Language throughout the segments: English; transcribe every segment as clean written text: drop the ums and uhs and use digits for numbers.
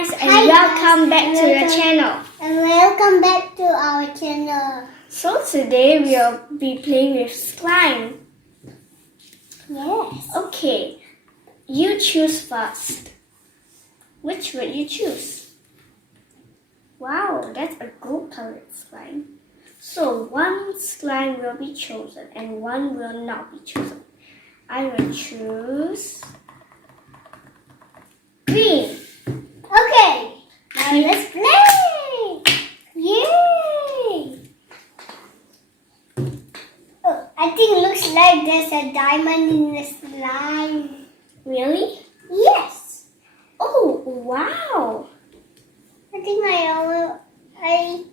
guys, and welcome back to the channel. And welcome back to our channel. So today we'll be playing with slime. Yes. Okay, you choose first. Which would you choose? Wow, that's a gold colored slime. So one slime will be chosen and one will not be chosen. I will choose green. Okay, now let's play. Yay! Oh, I think it looks like there's a diamond in the slime. Really? Yes. Oh, wow. I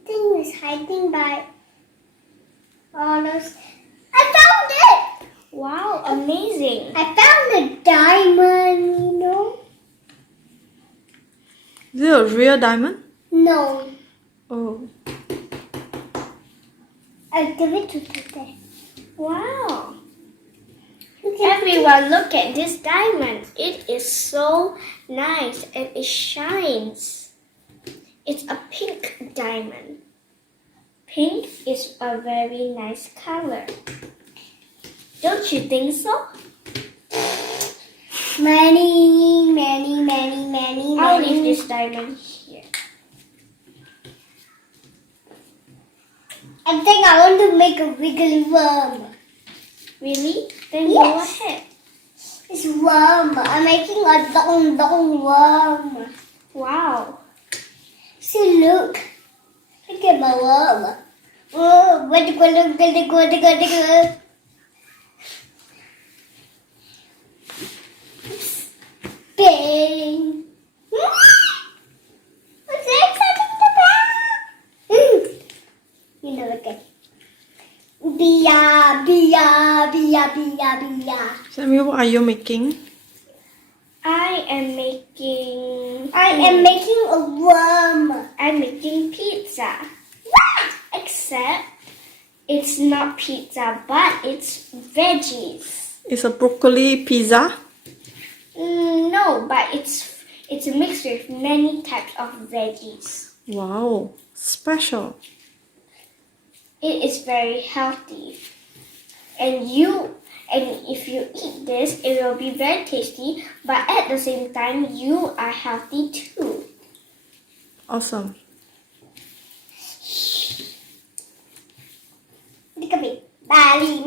think it's hiding by all those. I found it. Wow, amazing. I found a diamond, you know? Is it a real diamond? No. Oh. I'll give it to Tete. Wow. You can Everyone, look at this diamond. It is so nice and it shines. It's a pink diamond. Pink is a very nice color. Don't you think so? Many. I'll leave this diamond here. I think I want to make a wiggly worm. Really? Then Yes. go ahead. It's worm. I'm making a dong worm. Wow. See, look. Look at my worm. Oh, what go. Bang. What's so exciting to bang? You know, look at Bia. Sammy, what are you making? I am making a worm. I'm making pizza. Except it's not pizza, but it's veggies. It's a broccoli pizza. No, but it's mixed with many types of veggies. Wow, special. It is very healthy. And if you eat this, it will be very tasty, but at the same time, you are healthy too. Awesome. Look at me. Many.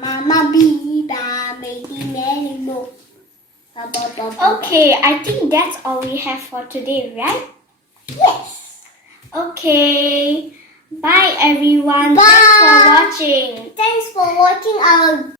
Mama, Biba, maybe many more. Okay, I think that's all we have for today, right? Yes. Okay. Bye everyone. Bye. Thanks for watching. Thanks for watching our